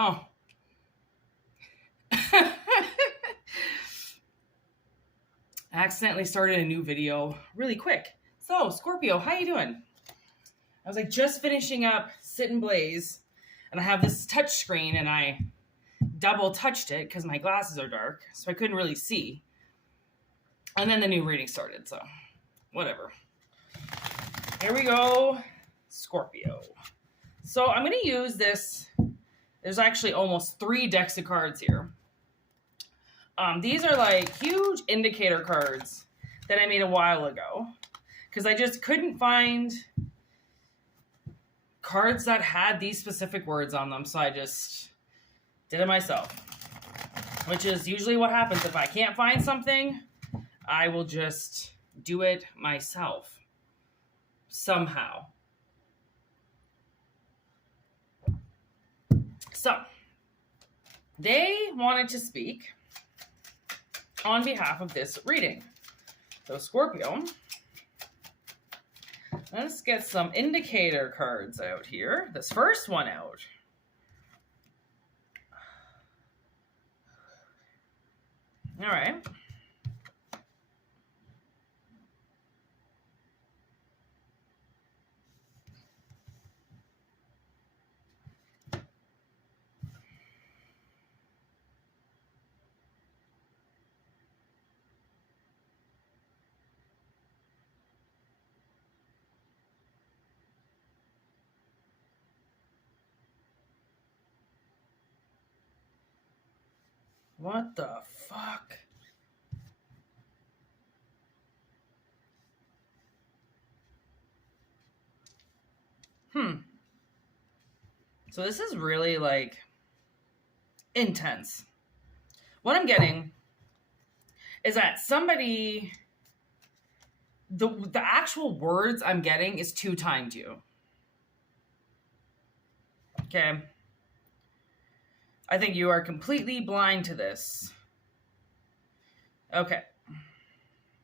Oh. I accidentally started a new video really quick. So, Scorpio, how you doing? I was like just finishing up Sit and Blaze, and I have this touch screen, and I double touched it because my glasses are dark, so I couldn't really see. And then the new reading started, so whatever. Here we go, Scorpio. So I'm going to use this. There's actually almost 3 decks of cards here. These are like huge indicator cards that I made a while ago because I just couldn't find cards that had these specific words on them, so I just did it myself, which is usually what happens. If I can't find something, I will just do it myself somehow. So they wanted to speak on behalf of this reading. So Scorpio, let's get some indicator cards out here. This first one out. All right. What the fuck? So this is really like intense. What I'm getting is that somebody, the actual words I'm getting is 2-timed you. Okay. I think you are completely blind to this. Okay.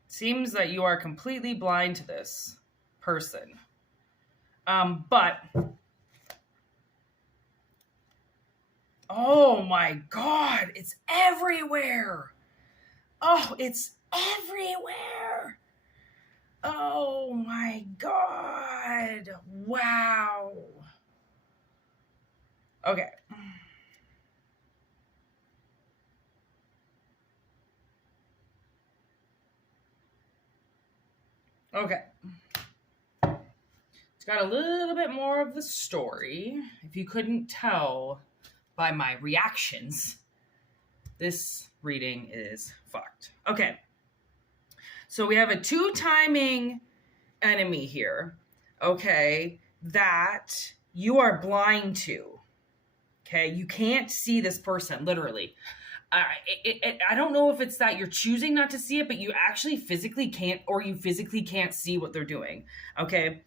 Seems that you are completely blind to this person. But oh my God, it's everywhere. Oh, it's everywhere. Oh my God. Wow. Okay. Okay. It's got a little bit more of the story. If you couldn't tell by my reactions, this reading is fucked. Okay. So we have a 2-timing enemy here, okay, that you are blind to. Okay, you can't see this person, literally. I don't know if it's that you're choosing not to see it, but you actually physically can't, or you physically can't see what they're doing. Okay.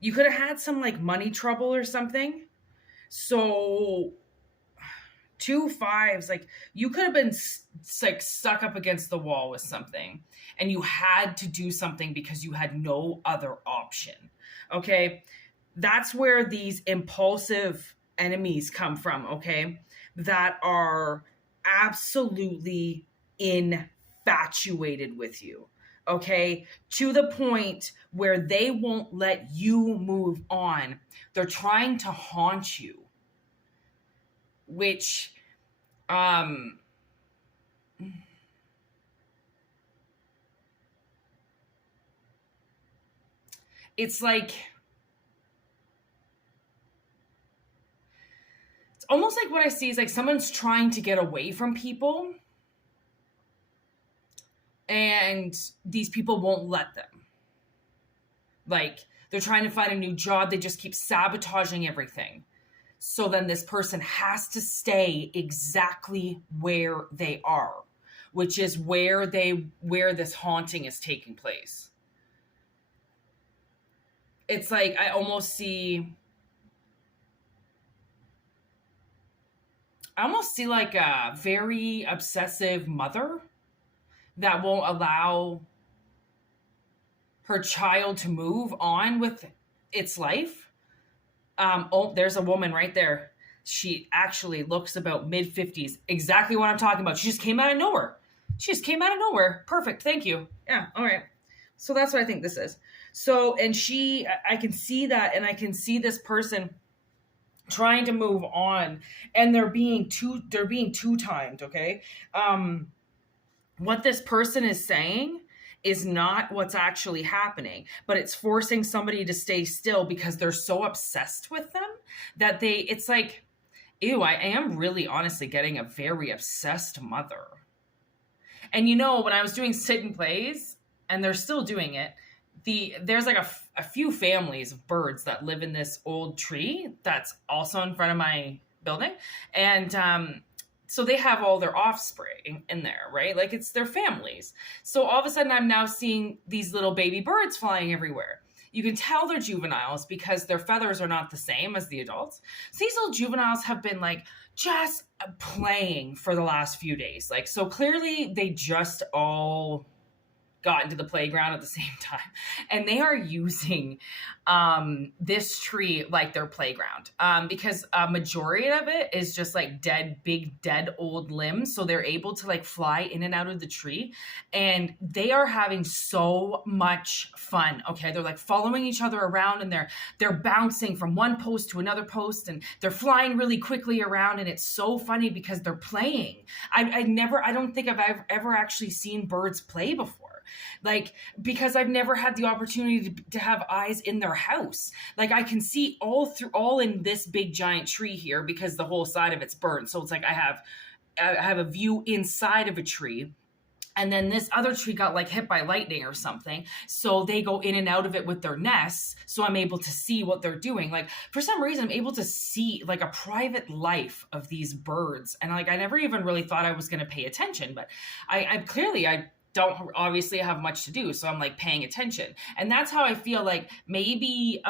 You could have had some like money trouble or something. So 2 5s, like you could have been like stuck up against the wall with something and you had to do something because you had no other option. Okay. That's where these impulsive enemies come from. Okay. That are absolutely infatuated with you. Okay. To the point where they won't let you move on. They're trying to haunt you, which, it's like, it's almost like what I see is like someone's trying to get away from people and these people won't let them. Like they're trying to find a new job. They just keep sabotaging everything. So then this person has to stay exactly where they are, which is where this haunting is taking place. It's like I almost see like a very obsessive mother that won't allow her child to move on with its life. Oh, there's a woman right there. She actually looks about mid-50s. Exactly what I'm talking about. She just came out of nowhere. She just came out of nowhere. Perfect. Thank you. Yeah. All right. So that's what I think this is. So, and I can see that, and I can see this person trying to move on, and they're being two timed. Okay. What this person is saying is not what's actually happening, but it's forcing somebody to stay still because they're so obsessed with them that it's like, ew, I am really honestly getting a very obsessed mother. And when I was doing sit and plays, and they're still doing it, there's like a few families of birds that live in this old tree that's also in front of my building. And so they have all their offspring in there, right? Like it's their families. So all of a sudden I'm now seeing these little baby birds flying everywhere. You can tell they're juveniles because their feathers are not the same as the adults. So these little juveniles have been like just playing for the last few days. Like, so clearly they just all got into the playground at the same time, and they are using this tree like their playground, because a majority of it is just like big dead old limbs, so they're able to like fly in and out of the tree, and they are having so much fun. Okay, they're like following each other around, and they're bouncing from one post to another post, and they're flying really quickly around, and it's so funny because they're playing. I don't think I've ever actually seen birds play before. Like, because I've never had the opportunity to have eyes in their house. Like, I can see all in this big giant tree here because the whole side of it's burned. So it's like I have a view inside of a tree. And then this other tree got like hit by lightning or something. So they go in and out of it with their nests. So I'm able to see what they're doing. Like, for some reason, I'm able to see like a private life of these birds. And like, I never even really thought I was going to pay attention, but I don't obviously have much to do, so I'm like paying attention. And that's how I feel like maybe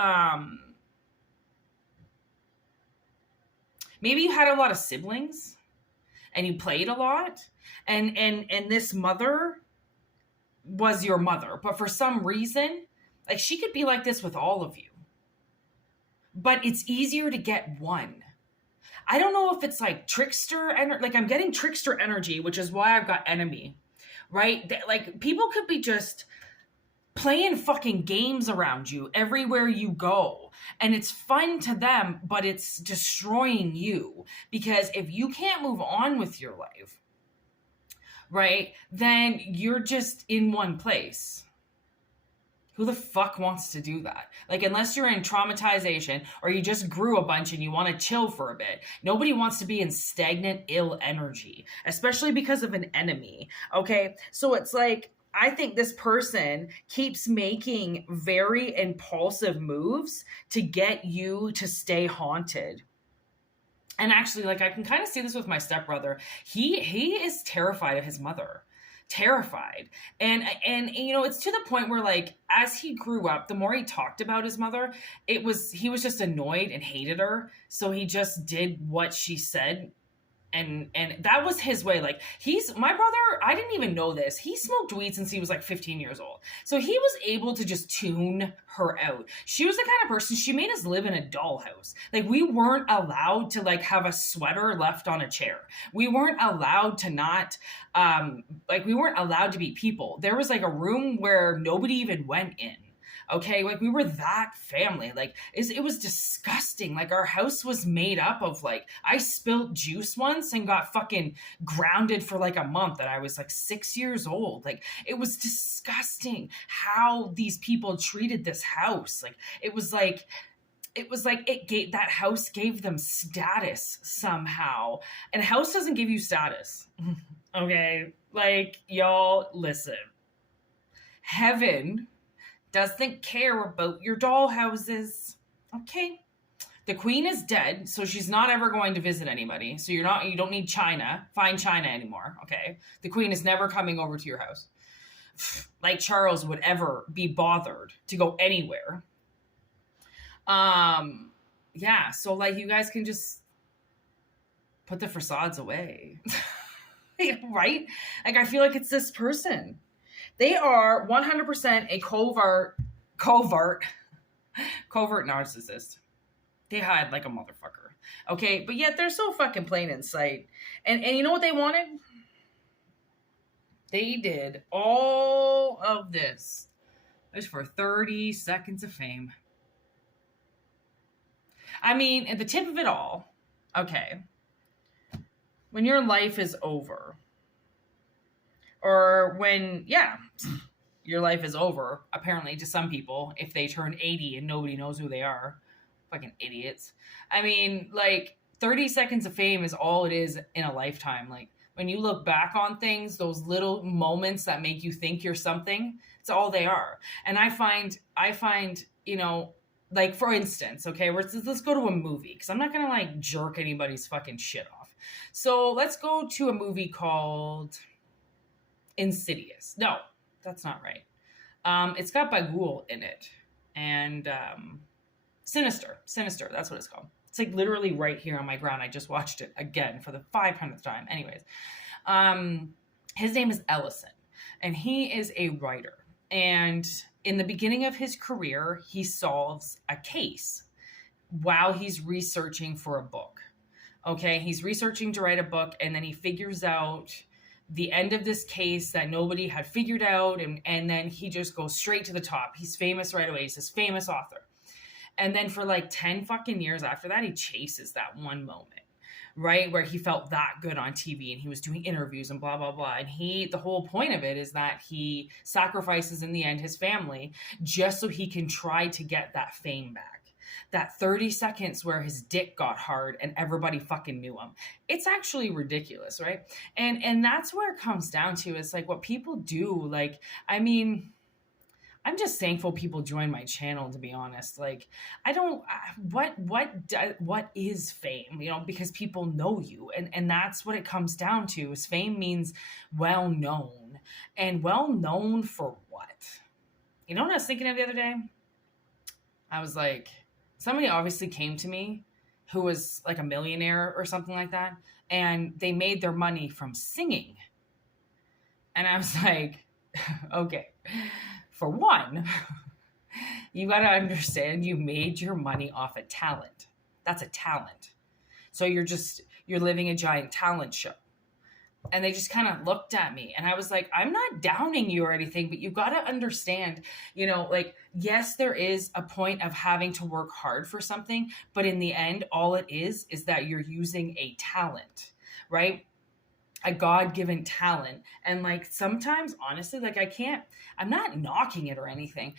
you had a lot of siblings and you played a lot, and this mother was your mother, but for some reason, like, she could be like this with all of you, but it's easier to get one. I don't know if it's like trickster like I'm getting trickster energy, which is why I've got enemy. Right? Like, people could be just playing fucking games around you everywhere you go. And it's fun to them, but it's destroying you. Because if you can't move on with your life, right, then you're just in one place. Who the fuck wants to do that? Like, unless you're in traumatization or you just grew a bunch and you want to chill for a bit. Nobody wants to be in stagnant, ill energy, especially because of an enemy. Okay. So it's like, I think this person keeps making very impulsive moves to get you to stay haunted. And actually, like, I can kind of see this with my stepbrother. He is terrified of his mother. Terrified. And it's to the point where, like, as he grew up, the more he talked about his mother, he was just annoyed and hated her. So he just did what she said. And that was his way. Like, my brother, I didn't even know this. He smoked weed since he was like 15 years old. So he was able to just tune her out. She was the kind of person, she made us live in a dollhouse. Like, we weren't allowed to like have a sweater left on a chair. We weren't allowed to not, we weren't allowed to be people. There was like a room where nobody even went in. Okay, like, we were that family. Like, it was disgusting. Like, our house was made up of, like, I spilled juice once and got fucking grounded for like a month, and I was like 6 years old. Like, it was disgusting how these people treated this house. Like, that house gave them status somehow. And a house doesn't give you status. Okay, like, y'all, listen. Heaven doesn't care about your doll houses. Okay. The queen is dead, so she's not ever going to visit anybody. So you don't need fine China anymore. Okay. The queen is never coming over to your house. Like Charles would ever be bothered to go anywhere. Yeah. So like, you guys can just put the facades away. Right? Like, I feel like it's this person. They are 100% a covert narcissist. They hide like a motherfucker. Okay, but yet they're so fucking plain in sight. And you know what they wanted? They did all of this just for 30 seconds of fame. I mean, at the tip of it all, okay, when your life is over, or when, yeah, your life is over, apparently to some people, if they turn 80 and nobody knows who they are. Fucking idiots. I mean, like, 30 seconds of fame is all it is in a lifetime. Like, when you look back on things, those little moments that make you think you're something, it's all they are. And I find, you know, like, for instance, okay, let's go to a movie, because I'm not going to, like, jerk anybody's fucking shit off. So let's go to a movie called Insidious. No, that's not right. It's got Bagul in it. And, Sinister, that's what it's called. It's like literally right here on my ground. I just watched it again for the 500th time. Anyways, his name is Ellison, and he is a writer. And in the beginning of his career, he solves a case while he's researching for a book. Okay, he's researching to write a book, and then he figures out the end of this case that nobody had figured out, and then he just goes straight to the top. He's famous right away. He's this famous author. And then for like 10 fucking years after that, he chases that one moment, right? Where he felt that good on TV and he was doing interviews and blah, blah, blah. And the whole point of it is that he sacrifices in the end his family just so he can try to get that fame back. That 30 seconds where his dick got hard and everybody fucking knew him. It's actually ridiculous, right? And that's where it comes down to. It's like what people do. Like, I mean, I'm just thankful people join my channel, to be honest. Like, I don't, what is fame? You know, because people know you, and that's what it comes down to. Is fame means well known, and well known for what? You know what I was thinking of the other day? I was like, somebody obviously came to me who was like a millionaire or something like that, and they made their money from singing, and I was like, okay. For one, you got to understand you made your money off a talent. That's a talent. So you're living a giant talent show. And they just kind of looked at me and I was like, I'm not downing you or anything, but you got to understand, you know, like, yes, there is a point of having to work hard for something, but in the end, all it is that you're using a talent, right? A God-given talent. And like, sometimes honestly, like I'm not knocking it or anything.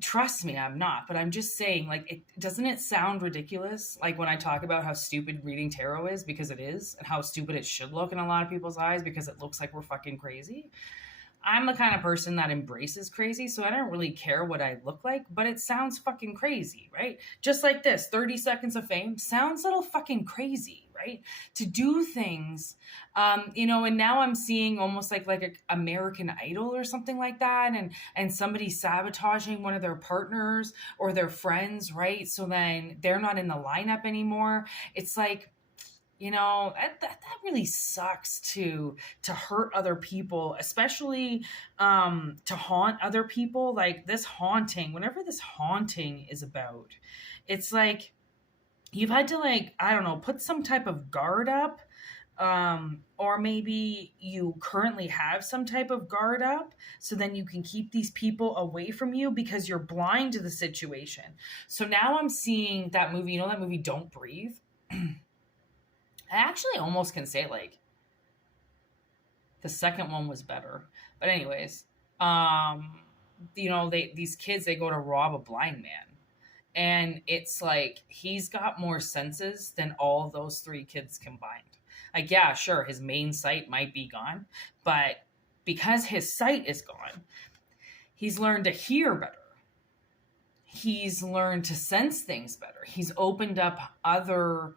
Trust me, I'm not, but I'm just saying, like, doesn't it sound ridiculous? Like when I talk about how stupid reading tarot is, because it is, and how stupid it should look in a lot of people's eyes because it looks like we're fucking crazy. I'm the kind of person that embraces crazy, so I don't really care what I look like, but it sounds fucking crazy, right? Just like this, 30 seconds of fame sounds a little fucking crazy, right? To do things, you know, and now I'm seeing almost like a American Idol or something like that, and somebody sabotaging one of their partners or their friends, right? So then they're not in the lineup anymore. It's like, you know, that really sucks to hurt other people, especially to haunt other people. Like this haunting, whenever this haunting is about, it's like you've had to, like, I don't know, put some type of guard up, or maybe you currently have some type of guard up so then you can keep these people away from you because you're blind to the situation. So now I'm seeing that movie, you know, that movie Don't Breathe? I actually almost can say, like, the second one was better. But anyways, you know, these kids, they go to rob a blind man. And it's like, he's got more senses than all those three kids combined. Like, yeah, sure, his main sight might be gone. But because his sight is gone, he's learned to hear better. He's learned to sense things better. He's opened up other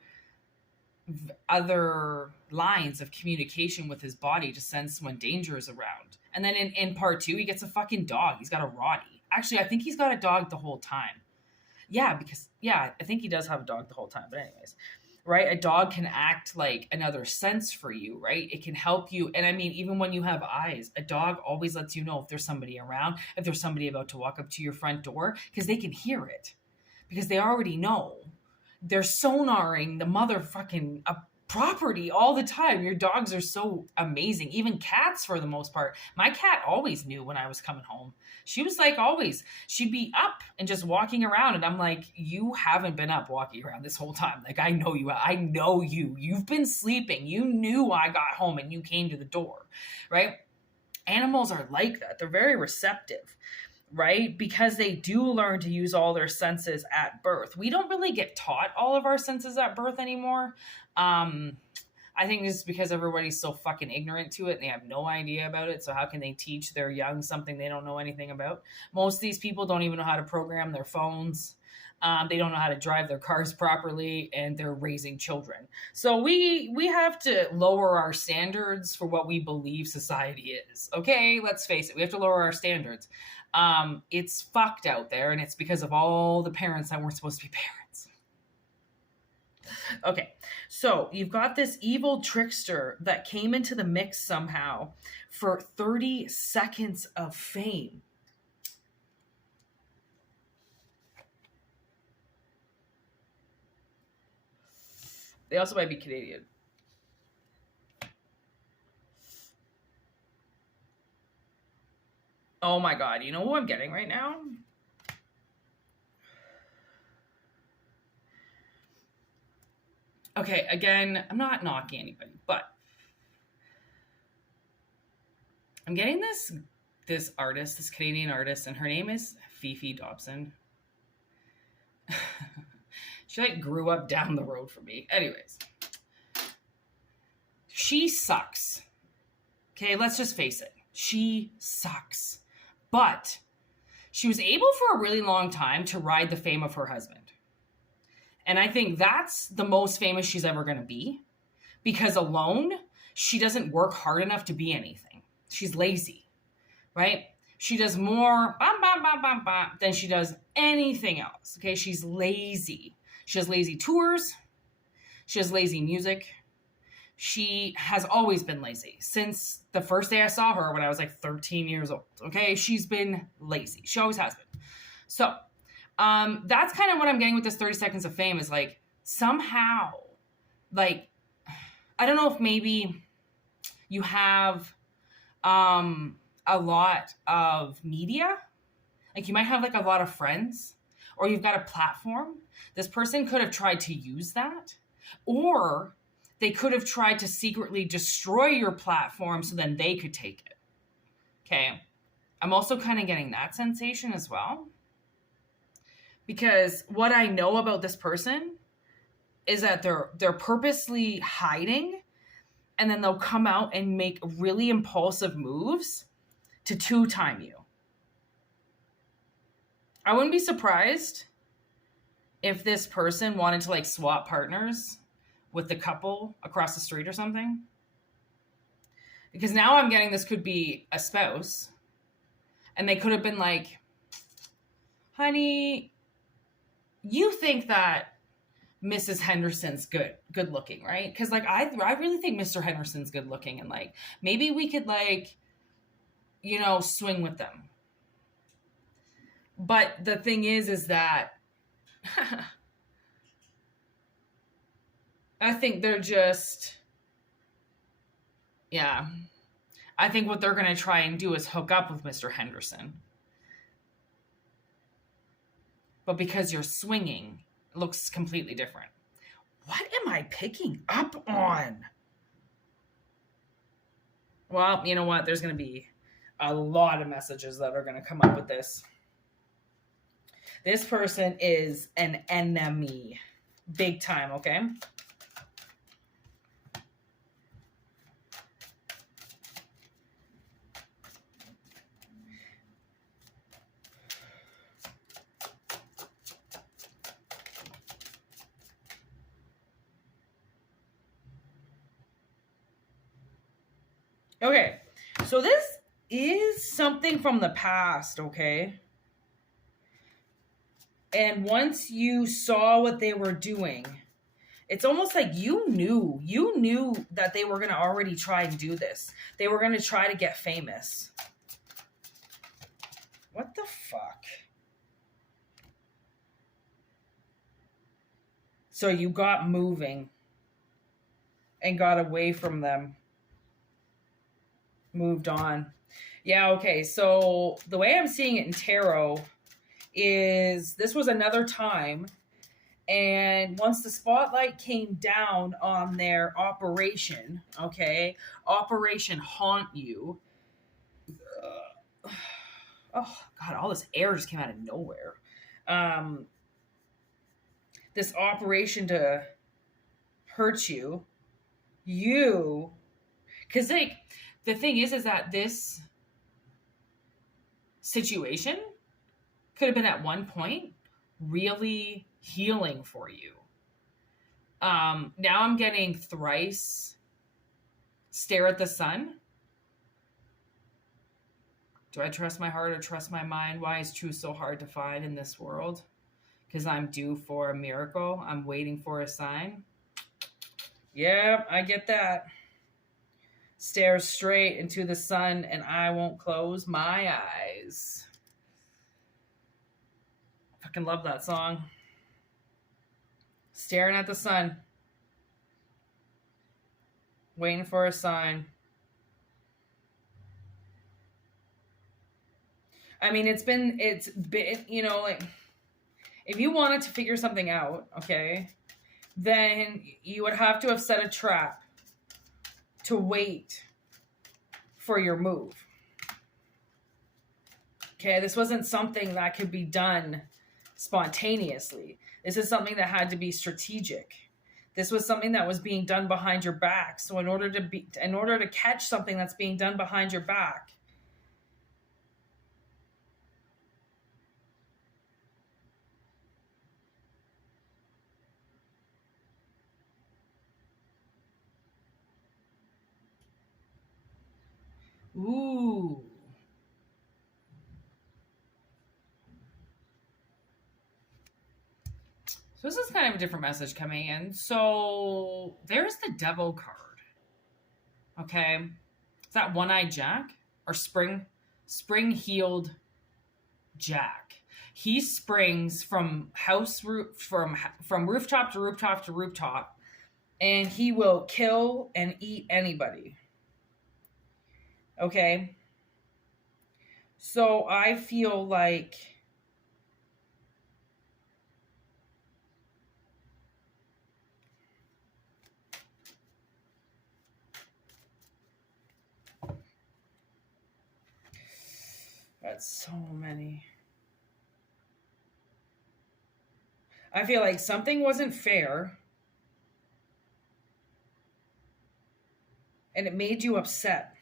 lines of communication with his body to sense when danger is around. And then in part 2, he gets a fucking dog. He's got a Roddy. Actually, I think he's got a dog the whole time. Yeah, because, yeah, I think he does have a dog the whole time. But anyways, right? A dog can act like another sense for you, right? It can help you. And I mean, even when you have eyes, a dog always lets you know if there's somebody around, if there's somebody about to walk up to your front door, because they can hear it. Because they already know. they're sonaring the motherfucking property all the time. Your dogs are so amazing. Even cats, for the most part. My cat always knew when I was coming home. She was like, always. She'd be up and just walking around. And I'm like, you haven't been up walking around this whole time. Like, I know you. I know you. You've been sleeping. You knew I got home and you came to the door, right? Animals are like that. They're very receptive, right? Because they do learn to use all their senses at birth. We don't really get taught all of our senses at birth anymore. I think it's because everybody's so fucking ignorant to it and they have no idea about it. So how can they teach their young something they don't know anything about? Most of these people don't even know how to program their phones. They don't know how to drive their cars properly, and they're raising children. So we have to lower our standards for what we believe society is. Okay, let's face it. We have to lower our standards. It's fucked out there, and it's because of all the parents that weren't supposed to be parents. Okay, so you've got this evil trickster that came into the mix somehow for 30 seconds of fame. They also might be Canadian. Oh my God, you know what I'm getting right now? Okay, again, I'm not knocking anybody, but I'm getting this artist, this Canadian artist, and her name is Fifi Dobson. She like grew up down the road from me. Anyways, she sucks. Okay, let's just face it. She sucks. But she was able for a really long time to ride the fame of her husband. And I think that's the most famous she's ever going to be, because alone, she doesn't work hard enough to be anything. She's lazy, right? She does more than she does anything else. Okay, she's lazy. She has lazy tours. She has lazy music. She has always been lazy since the first day I saw her when I was like 13 years old. Okay, she's been lazy. She always has been. So that's kind of what I'm getting with this 30 seconds of fame is like somehow, like, I don't know if maybe you have a lot of media, like you might have like a lot of friends, or you've got a platform. This person could have tried to use that, or they could have tried to secretly destroy your platform so then they could take it. Okay. I'm also kind of getting that sensation as well. Because what I know about this person is that they're purposely hiding, and then they'll come out and make really impulsive moves to two-time you. I wouldn't be surprised if this person wanted to like swap partners with the couple across the street or something. Because now I'm getting this could be a spouse, and they could have been like, honey, you think that Mrs. Henderson's good looking, right? Because like I really think Mr. Henderson's good looking, and like maybe we could like, you know, swing with them. But the thing is that I think they're just, yeah. I think what they're going to try and do is hook up with Mr. Henderson. But because you're swinging, it looks completely different. What am I picking up on? Well, you know what? There's going to be a lot of messages that are going to come up with this. This person is an enemy. Big time, okay? Okay, so this is something from the past, okay? And once you saw what they were doing, it's almost like you knew that they were going to already try and do this. They were going to try to get famous. What the fuck? What So you got moving and got away from them. Moved on. Yeah, okay. So the way I'm seeing it in tarot is this was another time, and once the spotlight came down on their operation, okay, Operation Haunt You. Oh God, all this air just came out of nowhere. This operation to hurt you, because like the thing is that this situation could have been at one point really healing for you. Now I'm getting thrice stare at the sun. Do I trust my heart or trust my mind? Why is truth so hard to find in this world? Because I'm due for a miracle. I'm waiting for a sign. Yep, I get that. Stare straight into the sun and I won't close my eyes. I fucking love that song. Staring at the sun. Waiting for a sign. I mean, it's been, you know, like, if you wanted to figure something out, okay, then you would have to have set a trap to wait for your move. Okay, this wasn't something that could be done spontaneously. This is something that had to be strategic. This was something that was being done behind your back. So in order to catch something that's being done behind your back, ooh. So this is kind of a different message coming in. So there's the Devil card. Okay. Is that One-Eyed Jack or Spring-Heeled Jack? He springs from rooftop to rooftop to rooftop, and he will kill and eat anybody. Okay. So I feel like that's so many. I feel like something wasn't fair and it made you upset.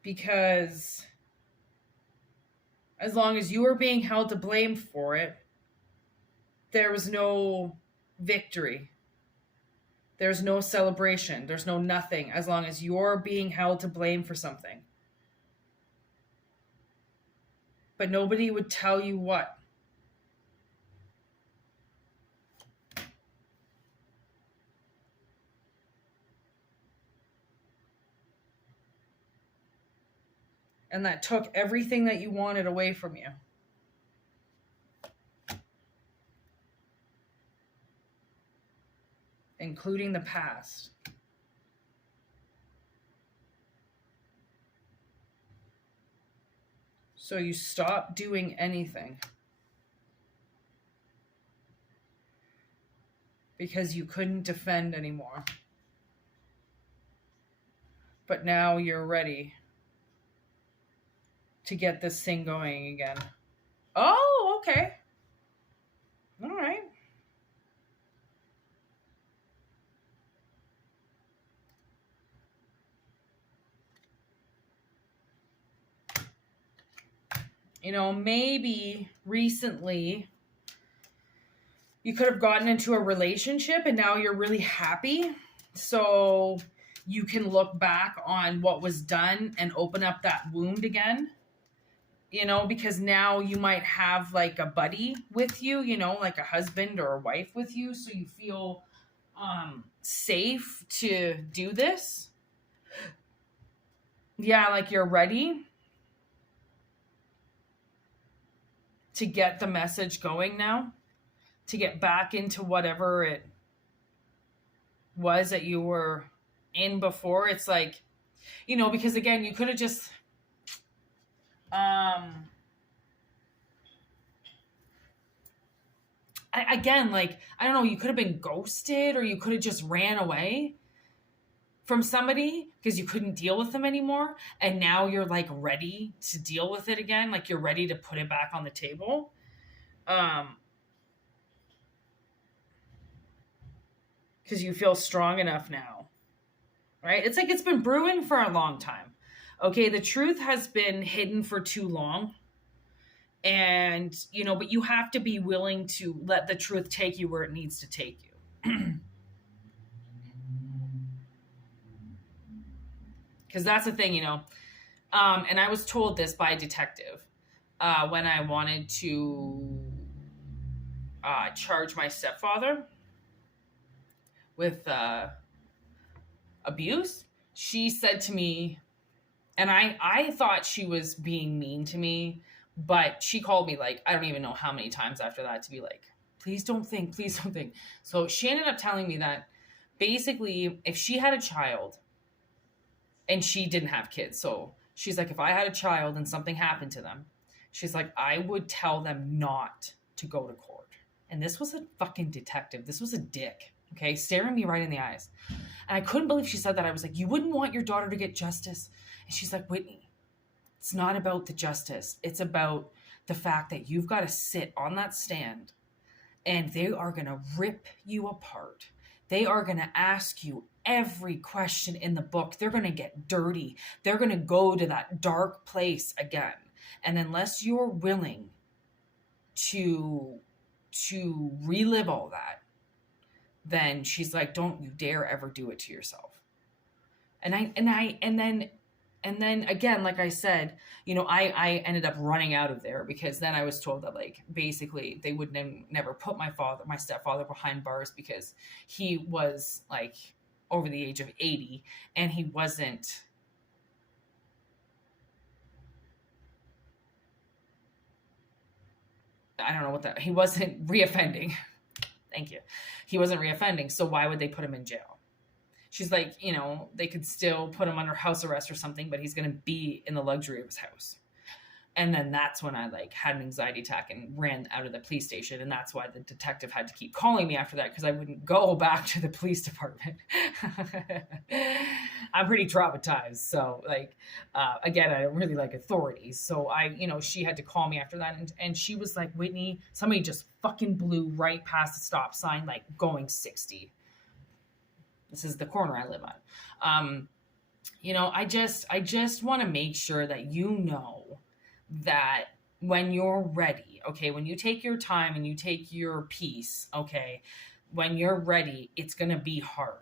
Because as long as you were being held to blame for it, there was no victory. There's no celebration. There's no nothing as long as you're being held to blame for something. But nobody would tell you what. And that took everything that you wanted away from you. Including the past. So you stopped doing anything. Because you couldn't defend anymore. But now you're ready to get this thing going again. Oh, okay. All right. You know, maybe recently you could have gotten into a relationship and now you're really happy. So you can look back on what was done and open up that wound again. You know, because now you might have like a buddy with you, you know, like a husband or a wife with you. So you feel safe to do this. Yeah, like you're ready to get the message going now. to get back into whatever it was that you were in before. It's like, because again, you could have just, again, like, I don't know, you could have been ghosted, or you could have just ran away from somebody because you couldn't deal with them anymore. And now you're like ready to deal with it again. Like you're ready to put it back on the table. Because you feel strong enough now, right? It's like it's been brewing for a long time. Okay, the truth has been hidden for too long. And, but you have to be willing to let the truth take you where it needs to take you. Because that's the thing, and I was told this by a detective when I wanted to charge my stepfather with abuse. She said to me, and I thought she was being mean to me, but she called me like, I don't even know how many times after that to be like, please don't think. So she ended up telling me that basically if she had a child and she didn't have kids, so she's like, if I had a child and something happened to them, she's like, I would tell them not to go to court. And this was a fucking detective. This was a dick, okay, staring me right in the eyes. And I couldn't believe she said that. I was like, you wouldn't want your daughter to get justice? And she's like, Whitney, it's not about the justice. It's about the fact that you've got to sit on that stand and they are going to rip you apart. They are going to ask you every question in the book. They're going to get dirty. They're going to go to that dark place again. And unless you're willing to relive all that, then she's like, don't you dare ever do it to yourself. And then again, like I said, I ended up running out of there because then I was told that like basically they would never put my stepfather behind bars because he was like over the age of 80 and he wasn't he wasn't reoffending. Thank you. He wasn't reoffending. So why would they put him in jail? She's like, they could still put him under house arrest or something, but he's going to be in the luxury of his house. And then that's when I like had an anxiety attack and ran out of the police station. And that's why the detective had to keep calling me after that, because I wouldn't go back to the police department. I'm pretty traumatized. So like, again, I don't really like authorities. So she had to call me after that. And she was like, Whitney, somebody just fucking blew right past the stop sign, like going 60. This is the corner I live on. I just want to make sure that that when you're ready, okay, when you take your time and you take your peace, okay, when you're ready, it's going to be hard.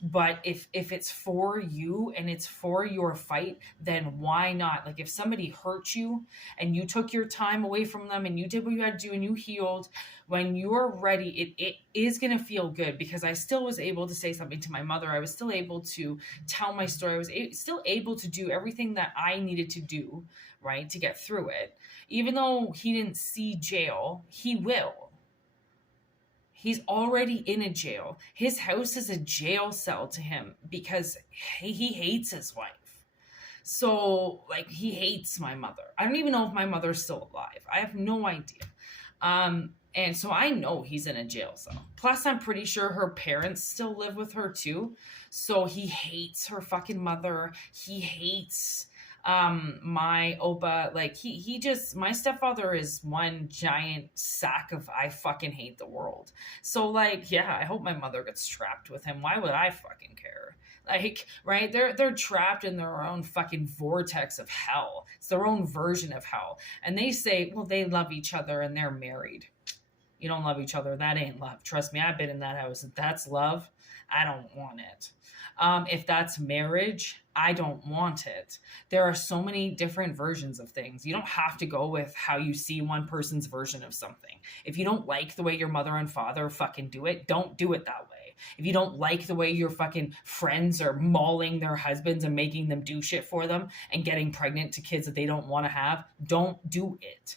But if it's for you and it's for your fight, then why not? Like if somebody hurt you and you took your time away from them and you did what you had to do and you healed, when you're ready, it is going to feel good, because I still was able to say something to my mother. I was still able to tell my story. I was still able to do everything that I needed to do, right, to get through it. Even though he didn't see jail, he will. He's already in a jail. His house is a jail cell to him because he hates his wife. So, like, he hates my mother. I don't even know if my mother's still alive. I have no idea. And so I know he's in a jail cell. Plus, I'm pretty sure her parents still live with her too. So he hates her fucking mother. He hates my Opa. Like he just, my stepfather is one giant sack of I fucking hate the world. So like, yeah, I hope my mother gets trapped with him. Why would I fucking care? Like, right? They're trapped in their own fucking vortex of hell. It's their own version of hell. And they say, well, they love each other and they're married. You don't love each other. That ain't love. Trust me, I've been in that house. If that's love, I don't want it. If that's marriage, I don't want it. There are so many different versions of things. You don't have to go with how you see one person's version of something. If you don't like the way your mother and father fucking do it, don't do it that way. If you don't like the way your fucking friends are mauling their husbands and making them do shit for them and getting pregnant to kids that they don't want to have, don't do it.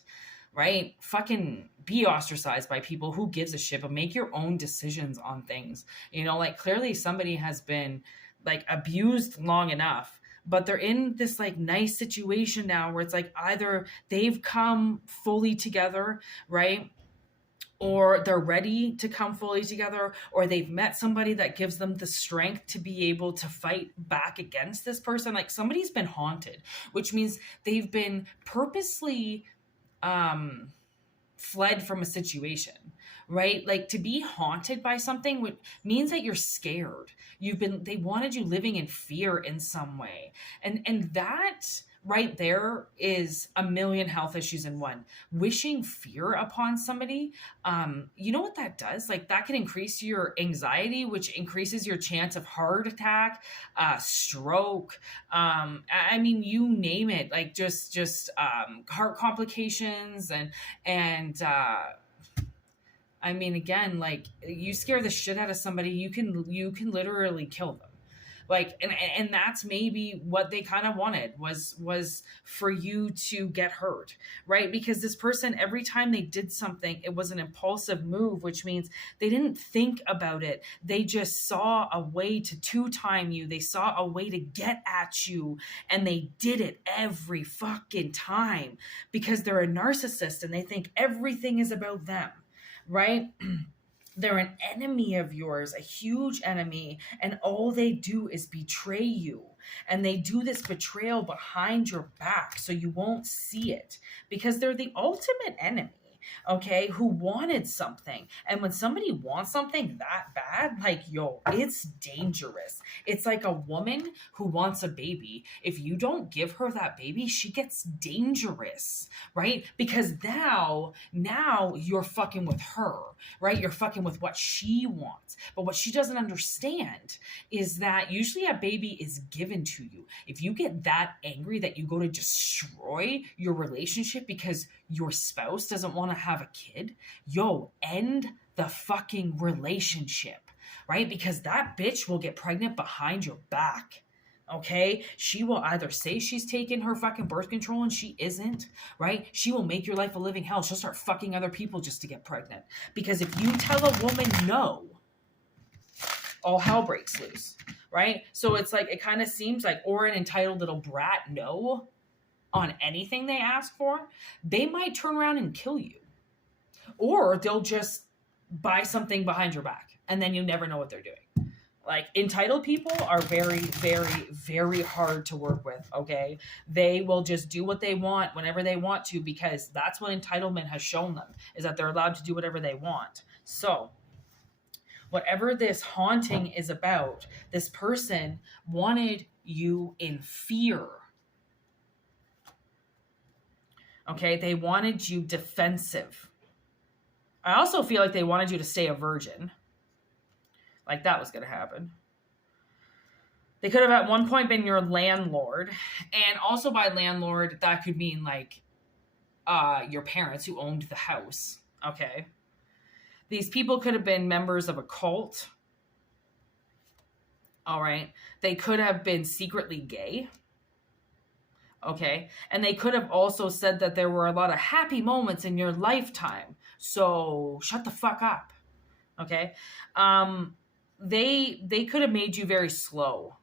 Right? Fucking be ostracized by people. Who gives a shit? But make your own decisions on things. You know, like clearly somebody has been like abused long enough, but they're in this like nice situation now where it's like either they've come fully together, right? Or they're ready to come fully together, or they've met somebody that gives them the strength to be able to fight back against this person. Like somebody's been haunted, which means they've been purposely fled from a situation, right? Like to be haunted by something means that you're scared. They wanted you living in fear in some way. And that right there is a million health issues in one. Wishing fear upon somebody, you know what that does? Like that can increase your anxiety, which increases your chance of heart attack, stroke. I mean, you name it, like just heart complications and I mean, again, like you scare the shit out of somebody, you can literally kill them. Like, and that's maybe what they kind of wanted was for you to get hurt, right? Because this person, every time they did something, it was an impulsive move, which means they didn't think about it. They just saw a way to two-time you. They saw a way to get at you, and they did it every fucking time because they're a narcissist and they think everything is about them, right? They're an enemy of yours, a huge enemy, and all they do is betray you. And they do this betrayal behind your back so you won't see it because they're the ultimate enemy. Okay, who wanted something. And when somebody wants something that bad, like, yo, it's dangerous. It's like a woman who wants a baby. If you don't give her that baby, she gets dangerous, right? Because now you're fucking with her, right? You're fucking with what she wants. But what she doesn't understand is that usually a baby is given to you. If you get that angry that you go to destroy your relationship because your spouse doesn't want to have a kid, yo, end the fucking relationship, right? Because that bitch will get pregnant behind your back. Okay, she will either say she's taking her fucking birth control and she isn't, right? She will make your life a living hell. She'll start fucking other people just to get pregnant. Because if you tell a woman no, all hell breaks loose, right? So it's like, it kind of seems like, or an entitled little brat no on anything they ask for, they might turn around and kill you. Or they'll just buy something behind your back and then you never know what they're doing. Like, entitled people are very, very, very hard to work with, okay? They will just do what they want whenever they want to because that's what entitlement has shown them, is that they're allowed to do whatever they want. So whatever this haunting is about, this person wanted you in fear. Okay, they wanted you defensive. I also feel like they wanted you to stay a virgin. Like that was going to happen. They could have at one point been your landlord. And also by landlord, that could mean like your parents who owned the house. Okay. These people could have been members of a cult. All right. They could have been secretly gay. Okay. And they could have also said that there were a lot of happy moments in your lifetime. So shut the fuck up. Okay. They could have made you very slow.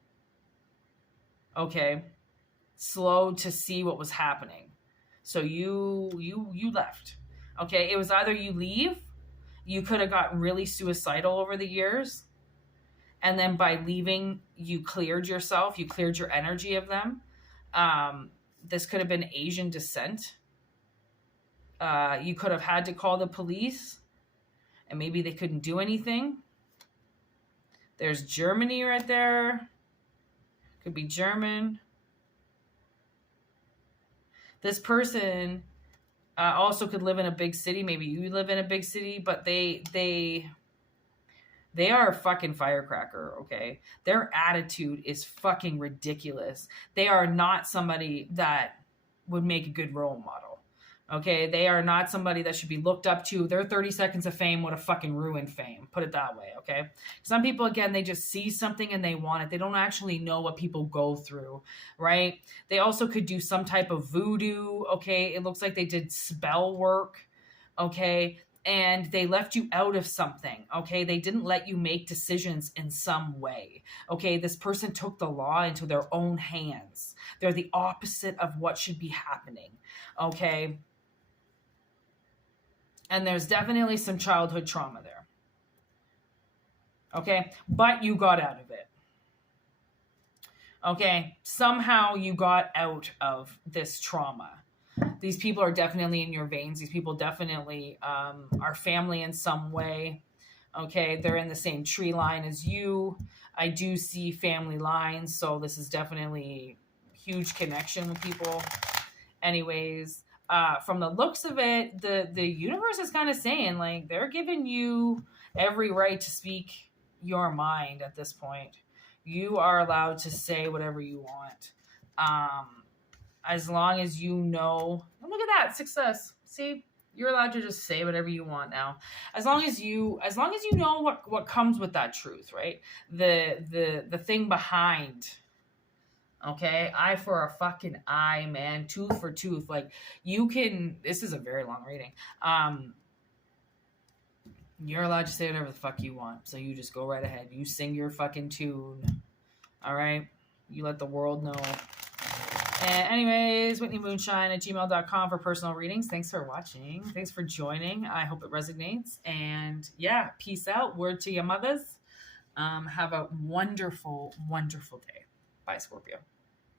Okay. Slow to see what was happening. So you left. Okay. It was either you leave, you could have gotten really suicidal over the years. And then by leaving, you cleared yourself. You cleared your energy of them. This could have been Asian descent. You could have had to call the police and maybe they couldn't do anything. There's Germany right there. Could be German. This person also could live in a big city. Maybe you live in a big city, but they are a fucking firecracker, okay? Their attitude is fucking ridiculous. They are not somebody that would make a good role model, okay? They are not somebody that should be looked up to. Their 30 seconds of fame would have fucking ruined fame. Put it that way, okay? Some people, again, they just see something and they want it. They don't actually know what people go through, right? They also could do some type of voodoo, okay? It looks like they did spell work. okay? And they left you out of something, okay? They didn't let you make decisions in some way, okay? This person took the law into their own hands. They're the opposite of what should be happening, okay? And there's definitely some childhood trauma there, okay? But you got out of it, okay? Somehow you got out of this trauma. These people are definitely in your veins. These people definitely are family in some way. Okay, they're in the same tree line as you. I do see family lines, so this is definitely a huge connection with people. Anyways, from the looks of it, the universe is kind of saying, like, they're giving you every right to speak your mind at this point. You are allowed to say whatever you want. As long as you know, and look at that, success. See, you're allowed to just say whatever you want now. As long as you know what comes with that truth, right? The thing behind, okay? Eye for a fucking eye, man. Tooth for tooth. Like, you can, this is a very long reading. You're allowed to say whatever the fuck you want. So you just go right ahead. You sing your fucking tune. All right? You let the world know. And anyways, whitneymoonshine@gmail.com for personal readings. Thanks for watching. Thanks for joining. I hope it resonates. And yeah, peace out. Word to your mothers. Have a wonderful, wonderful day. Bye, Scorpio.